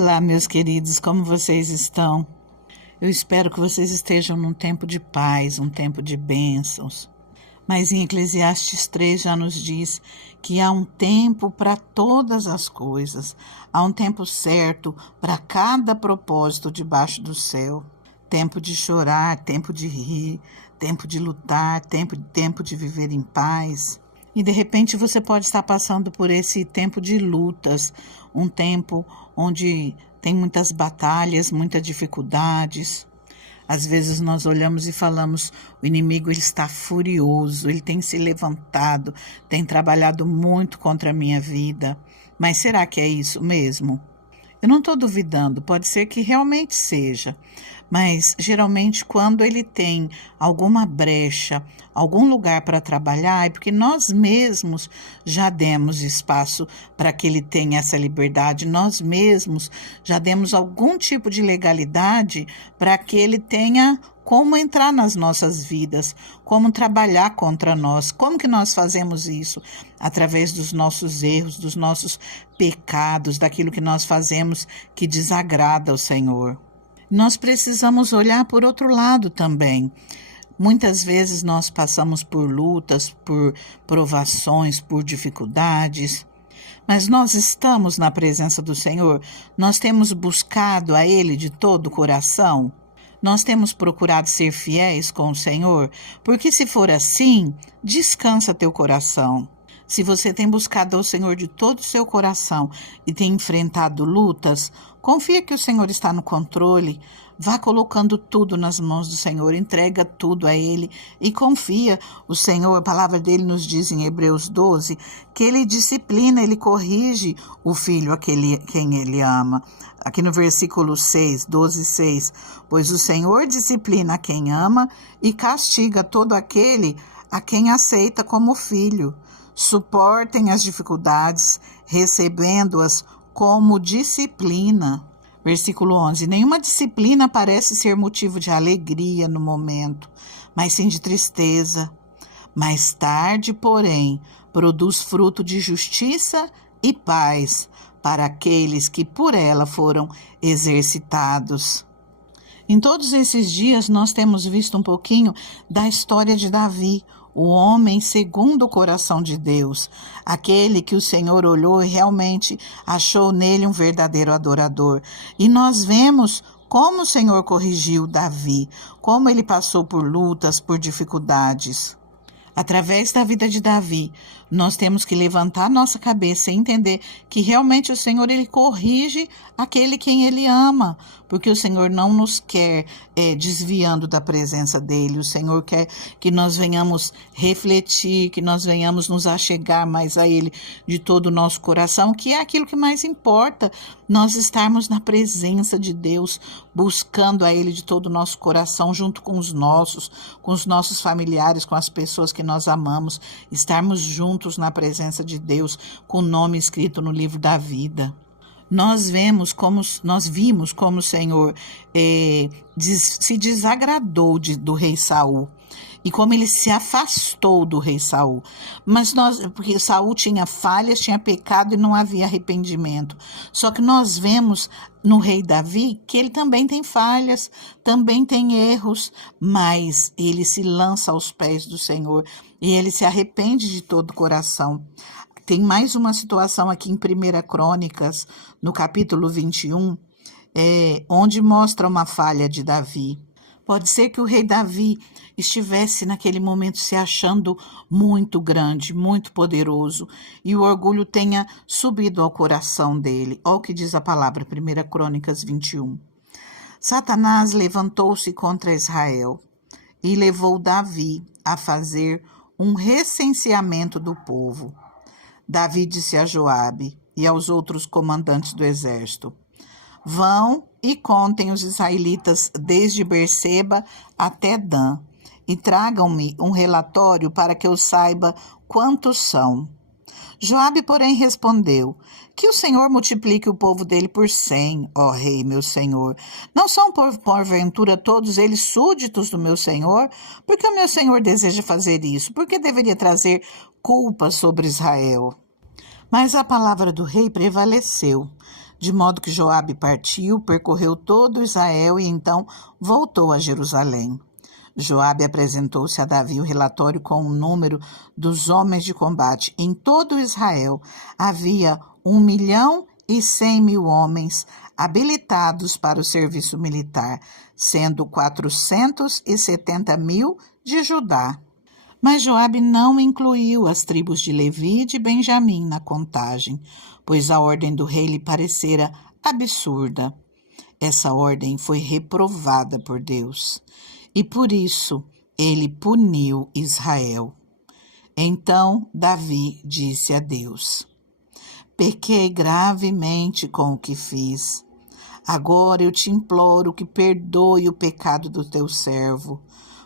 Olá, meus queridos, como vocês estão? Eu espero que vocês estejam num tempo de paz, um tempo de bênçãos. Mas em Eclesiastes 3 já nos diz que há um tempo para todas as coisas, há um tempo certo para cada propósito debaixo do céu. Tempo de chorar, tempo de rir, tempo de lutar, tempo de viver em paz. E de repente você pode estar passando por esse tempo de lutas, um tempo onde tem muitas batalhas, muitas dificuldades. Às vezes nós olhamos e falamos, o inimigo ele está furioso, ele tem se levantado, tem trabalhado muito contra a minha vida. Mas será que é isso mesmo? Eu não estou duvidando, pode ser que realmente seja, mas geralmente quando ele tem alguma brecha, algum lugar para trabalhar, é porque nós mesmos já demos espaço para que ele tenha essa liberdade, nós mesmos já demos algum tipo de legalidade para que ele tenha como entrar nas nossas vidas, como trabalhar contra nós. Como que nós fazemos isso? Através dos nossos erros, dos nossos pecados, daquilo que nós fazemos que desagrada ao Senhor. Nós precisamos olhar por outro lado também. Muitas vezes nós passamos por lutas, por provações, por dificuldades, mas nós estamos na presença do Senhor, nós temos buscado a Ele de todo o coração. Nós temos procurado ser fiéis com o Senhor, porque se for assim, descansa teu coração. Se você tem buscado ao Senhor de todo o seu coração e tem enfrentado lutas, confia que o Senhor está no controle. Vá colocando tudo nas mãos do Senhor, entrega tudo a Ele e confia. O Senhor, a palavra dele nos diz em Hebreus 12, que Ele disciplina, Ele corrige o filho quem Ele ama. Aqui no versículo 6, 12:6, pois o Senhor disciplina a quem ama e castiga todo aquele a quem aceita como filho. Suportem as dificuldades, recebendo-as como disciplina. Versículo 11, nenhuma disciplina parece ser motivo de alegria no momento, mas sim de tristeza. Mais tarde, porém, produz fruto de justiça e paz para aqueles que por ela foram exercitados. Em todos esses dias nós temos visto um pouquinho da história de Davi, o homem segundo o coração de Deus, aquele que o Senhor olhou e realmente achou nele um verdadeiro adorador. E nós vemos como o Senhor corrigiu Davi, como ele passou por lutas, por dificuldades. Através da vida de Davi, nós temos que levantar nossa cabeça e entender que realmente o Senhor ele corrige aquele quem ele ama, porque o Senhor não nos quer desviando da presença dele. O Senhor quer que nós venhamos refletir, que nós venhamos nos achegar mais a ele de todo o nosso coração, que é aquilo que mais importa, nós estarmos na presença de Deus, buscando a ele de todo o nosso coração, junto com os nossos familiares, com as pessoas que nós amamos, estarmos juntos na presença de Deus, com o nome escrito no livro da vida. Nós vimos como o Senhor se desagradou do rei Saul e como ele se afastou do rei Saul. Mas porque Saul tinha falhas, tinha pecado e não havia arrependimento. Só que nós vemos no rei Davi que ele também tem falhas, também tem erros, mas ele se lança aos pés do Senhor e ele se arrepende de todo o coração. Tem mais uma situação aqui em 1 Crônicas, no capítulo 21, onde mostra uma falha de Davi. Pode ser que o rei Davi estivesse naquele momento se achando muito grande, muito poderoso, e o orgulho tenha subido ao coração dele. Olha o que diz a palavra, 1 Crônicas 21. Satanás levantou-se contra Israel e levou Davi a fazer um recenseamento do povo. Davi disse a Joabe e aos outros comandantes do exército: vão e contem os israelitas desde Berseba até Dan, e tragam-me um relatório para que eu saiba quantos são. Joabe, porém, respondeu: que o Senhor multiplique o povo dele por 100, ó rei, meu senhor. Não são porventura todos eles súditos do meu senhor? Por que o meu senhor deseja fazer isso? Por que deveria trazer culpa sobre Israel? Mas a palavra do rei prevaleceu. De modo que Joabe partiu, percorreu todo Israel e então voltou a Jerusalém. Joabe apresentou-se a Davi o relatório com o número dos homens de combate. Em todo Israel havia 1.100.000 homens habilitados para o serviço militar, sendo 470.000 de Judá. Mas Joabe não incluiu as tribos de Levi e de Benjamim na contagem, pois a ordem do rei lhe parecera absurda. Essa ordem foi reprovada por Deus, e por isso ele puniu Israel. Então Davi disse a Deus: pequei gravemente com o que fiz. Agora eu te imploro que perdoe o pecado do teu servo,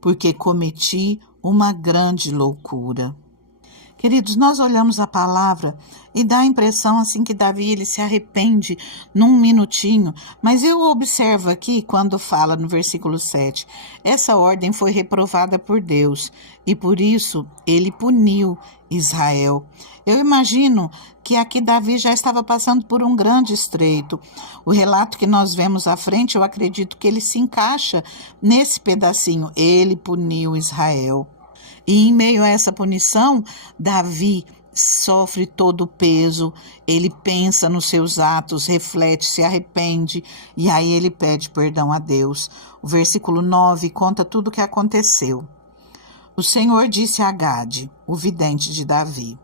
porque cometi uma grande loucura. Queridos, nós olhamos a palavra e dá a impressão assim que Davi ele se arrepende num minutinho, mas eu observo aqui quando fala no versículo 7, essa ordem foi reprovada por Deus e por isso ele puniu Israel. Eu imagino que aqui Davi já estava passando por um grande estreito. O relato que nós vemos à frente, eu acredito que ele se encaixa nesse pedacinho. Ele puniu Israel. E em meio a essa punição, Davi sofre todo o peso, ele pensa nos seus atos, reflete, se arrepende e aí ele pede perdão a Deus. O versículo 9 conta tudo o que aconteceu. O Senhor disse a Gade, o vidente de Davi,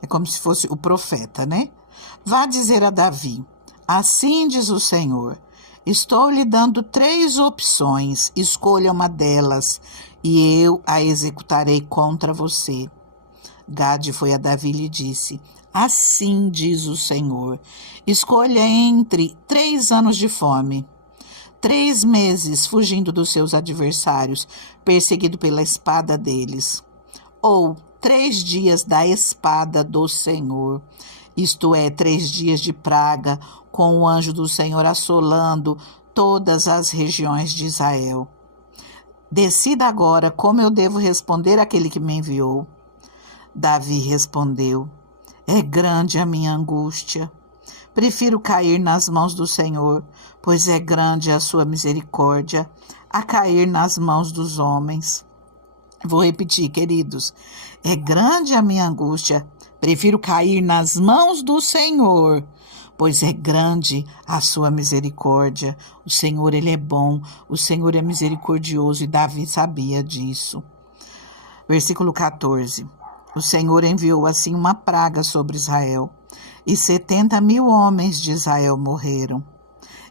é como se fosse o profeta, né? Vá dizer a Davi, assim diz o Senhor, estou lhe dando 3 opções, escolha uma delas e eu a executarei contra você. Gade foi a Davi e lhe disse, assim diz o Senhor, escolha entre 3 anos de fome, 3 meses fugindo dos seus adversários, perseguido pela espada deles, ou 3 dias da espada do Senhor, isto é, 3 dias de praga, com o anjo do Senhor assolando todas as regiões de Israel. Decida agora como eu devo responder àquele que me enviou. Davi respondeu, é grande a minha angústia. Prefiro cair nas mãos do Senhor, pois é grande a sua misericórdia, a cair nas mãos dos homens. Vou repetir, queridos. É grande a minha angústia. Prefiro cair nas mãos do Senhor, pois é grande a sua misericórdia. O Senhor, ele é bom. O Senhor é misericordioso e Davi sabia disso. Versículo 14. O Senhor enviou assim uma praga sobre Israel e 70.000 homens de Israel morreram.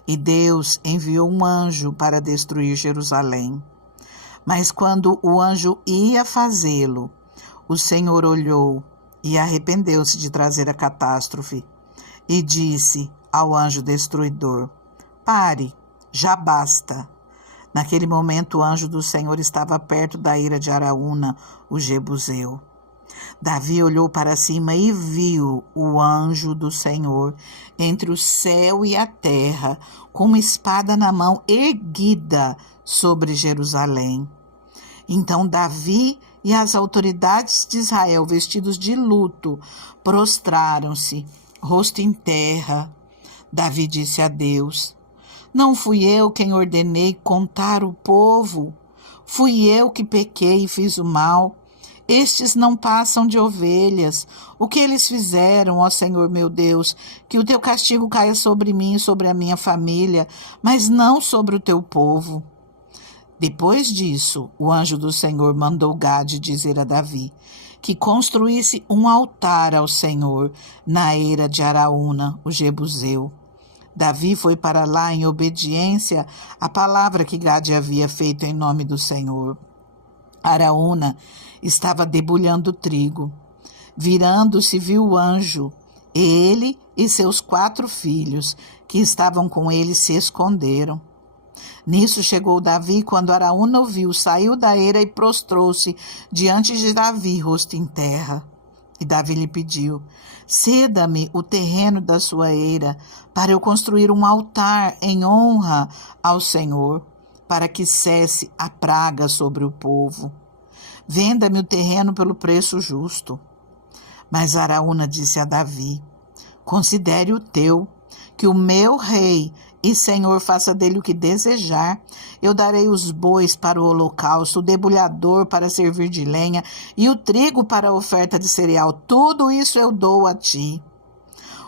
E Deus enviou um anjo para destruir Jerusalém. Mas quando o anjo ia fazê-lo, o Senhor olhou e arrependeu-se de trazer a catástrofe e disse ao anjo destruidor, pare, já basta. Naquele momento o anjo do Senhor estava perto da ira de Araúna, o Jebuseu. Davi olhou para cima e viu o anjo do Senhor entre o céu e a terra, com uma espada na mão erguida sobre Jerusalém. Então Davi e as autoridades de Israel, vestidos de luto, prostraram-se, rosto em terra. Davi disse a Deus, não fui eu quem ordenei contar o povo? Fui eu que pequei e fiz o mal? Estes não passam de ovelhas. O que eles fizeram, ó Senhor meu Deus? Que o teu castigo caia sobre mim e sobre a minha família, mas não sobre o teu povo. Depois disso, o anjo do Senhor mandou Gade dizer a Davi que construísse um altar ao Senhor na eira de Araúna, o Jebuseu. Davi foi para lá em obediência à palavra que Gade havia feito em nome do Senhor. Araúna estava debulhando trigo. Virando-se, viu o anjo. Ele e seus 4 filhos, que estavam com ele, se esconderam. Nisso chegou Davi, quando Araúna o viu, saiu da eira e prostrou-se diante de Davi, rosto em terra. E Davi lhe pediu, ceda-me o terreno da sua eira, para eu construir um altar em honra ao Senhor, para que cesse a praga sobre o povo. Venda-me o terreno pelo preço justo. Mas Araúna disse a Davi, considere o teu, que o meu rei e Senhor faça dele o que desejar. Eu darei os bois para o holocausto, o debulhador para servir de lenha e o trigo para a oferta de cereal. Tudo isso eu dou a ti.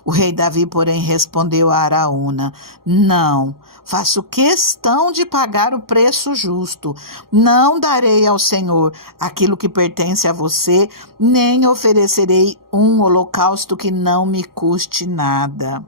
O rei Davi, porém, respondeu a Araúna: não, faço questão de pagar o preço justo. Não darei ao Senhor aquilo que pertence a você, nem oferecerei um holocausto que não me custe nada.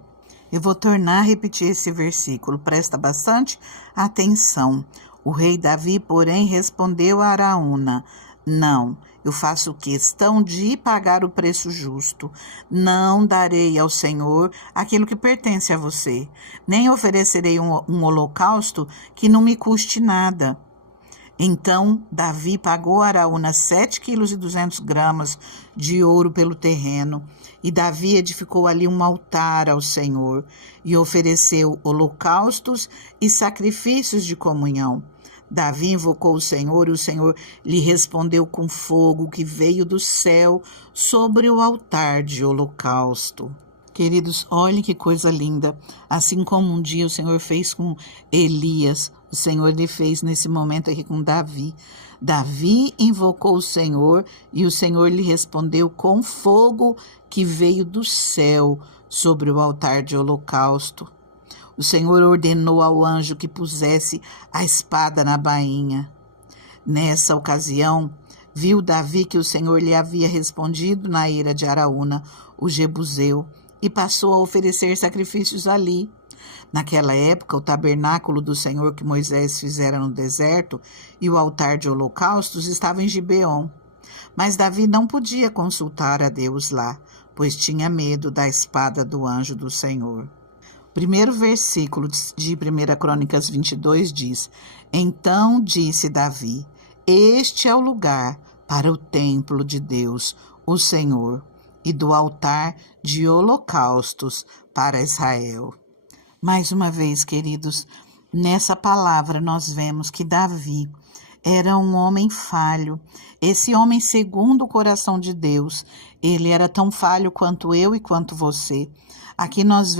Eu vou tornar a repetir esse versículo, presta bastante atenção. O rei Davi, porém, respondeu a Araúna: não, eu faço questão de pagar o preço justo. Não darei ao Senhor aquilo que pertence a você, nem oferecerei um holocausto que não me custe nada. Então Davi pagou a Araúna 7,2 quilos de ouro pelo terreno, e Davi edificou ali um altar ao Senhor, e ofereceu holocaustos e sacrifícios de comunhão. Davi invocou o Senhor, e o Senhor lhe respondeu com fogo que veio do céu sobre o altar de holocausto. Queridos, olhem que coisa linda. Assim como um dia o Senhor fez com Elias, o Senhor lhe fez nesse momento aqui com Davi. Davi invocou o Senhor e o Senhor lhe respondeu com fogo que veio do céu sobre o altar de holocausto. O Senhor ordenou ao anjo que pusesse a espada na bainha. Nessa ocasião, viu Davi que o Senhor lhe havia respondido na eira de Araúna, o Jebuseu, e passou a oferecer sacrifícios ali. Naquela época, o tabernáculo do Senhor que Moisés fizera no deserto e o altar de holocaustos estavam em Gibeon. Mas Davi não podia consultar a Deus lá, pois tinha medo da espada do anjo do Senhor. Primeiro versículo de 1 Crônicas 22 diz: então disse Davi: este é o lugar para o templo de Deus, o Senhor, e do altar de holocaustos para Israel. Mais uma vez, queridos, nessa palavra nós vemos que Davi era um homem falho. Esse homem segundo o coração de Deus, ele era tão falho quanto eu e quanto você. Aqui nós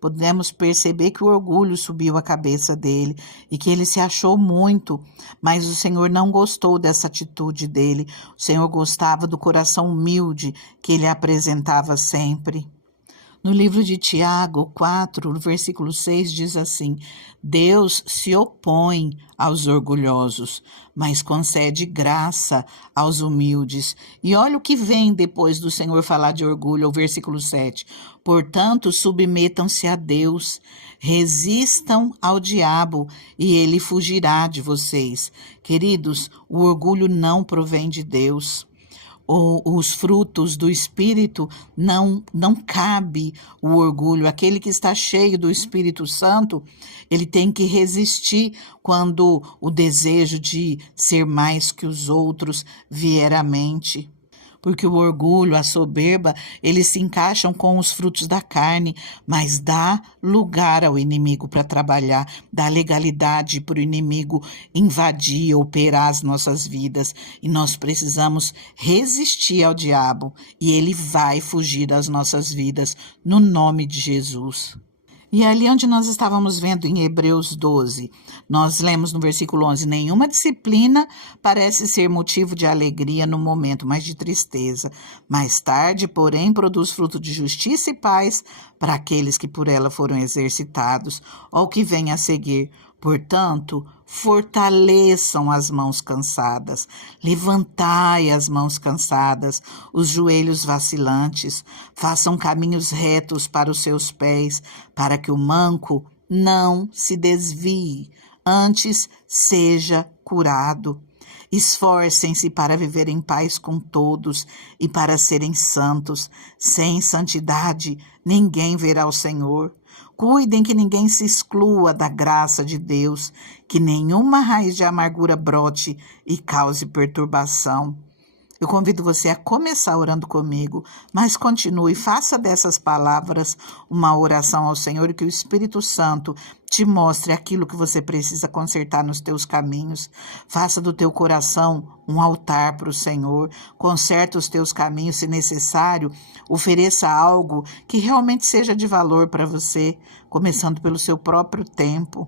podemos perceber que o orgulho subiu a cabeça dele e que ele se achou muito, mas o Senhor não gostou dessa atitude dele. O Senhor gostava do coração humilde que ele apresentava sempre. No livro de Tiago 4, no versículo 6, diz assim: Deus se opõe aos orgulhosos, mas concede graça aos humildes. E olha o que vem depois do Senhor falar de orgulho, o versículo 7. Portanto, submetam-se a Deus, resistam ao diabo, e ele fugirá de vocês. Queridos, o orgulho não provém de Deus. Os frutos do Espírito não cabe o orgulho. Aquele que está cheio do Espírito Santo, ele tem que resistir quando o desejo de ser mais que os outros vier à mente. Porque o orgulho, a soberba, eles se encaixam com os frutos da carne, mas dá lugar ao inimigo para trabalhar, dá legalidade para o inimigo invadir, operar as nossas vidas. E nós precisamos resistir ao diabo, e ele vai fugir das nossas vidas, no nome de Jesus. E ali onde nós estávamos vendo em Hebreus 12, nós lemos no versículo 11, nenhuma disciplina parece ser motivo de alegria no momento, mas de tristeza. Mais tarde, porém, produz fruto de justiça e paz para aqueles que por ela foram exercitados. Ao que vem a seguir, portanto, fortaleçam as mãos cansadas, levantai as mãos cansadas, os joelhos vacilantes, façam caminhos retos para os seus pés, para que o manco não se desvie, antes seja curado. Esforcem-se para viver em paz com todos e para serem santos. Sem santidade, ninguém verá o Senhor. Cuidem que ninguém se exclua da graça de Deus, que nenhuma raiz de amargura brote e cause perturbação. Eu convido você a começar orando comigo, mas continue, faça dessas palavras uma oração ao Senhor e que o Espírito Santo te mostre aquilo que você precisa consertar nos teus caminhos. Faça do teu coração um altar para o Senhor, conserta os teus caminhos, se necessário, ofereça algo que realmente seja de valor para você, começando pelo seu próprio tempo.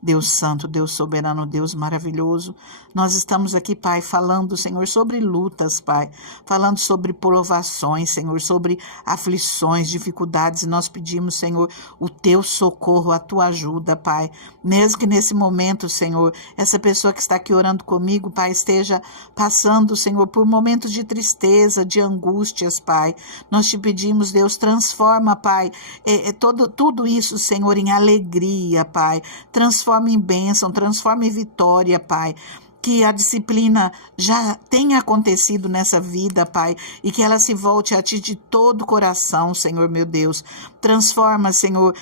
Deus Santo, Deus Soberano, Deus Maravilhoso, nós estamos aqui, Pai, falando, Senhor, sobre lutas, Pai, falando sobre provações, Senhor, sobre aflições, dificuldades, e nós pedimos, Senhor, o Teu socorro, a Tua ajuda, Pai, mesmo que nesse momento, Senhor, essa pessoa que está aqui orando comigo, Pai, esteja passando, Senhor, por momentos de tristeza, de angústias, Pai, nós te pedimos, Deus, transforma, Pai, tudo isso, Senhor, em alegria, Pai, transforma em bênção, transforma em vitória, Pai. Que a disciplina já tenha acontecido nessa vida, Pai, e que ela se volte a Ti de todo o coração, Senhor meu Deus. Transforma, Senhor,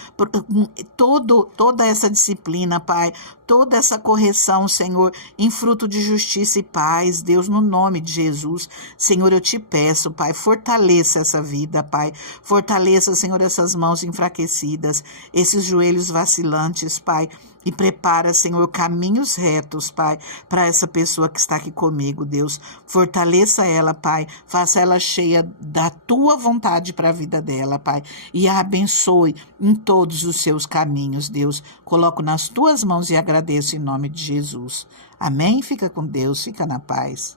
toda essa disciplina, Pai, toda essa correção, Senhor, em fruto de justiça e paz, Deus, no nome de Jesus. Senhor, eu te peço, Pai, fortaleça essa vida, Pai. Fortaleça, Senhor, essas mãos enfraquecidas, esses joelhos vacilantes, Pai. E prepara, Senhor, caminhos retos, Pai, para essa pessoa que está aqui comigo, Deus. Fortaleça ela, Pai. Faça ela cheia da Tua vontade para a vida dela, Pai. E a abençoe em todos os seus caminhos, Deus. Coloco nas Tuas mãos e agradeço em nome de Jesus. Amém? Fica com Deus, fica na paz.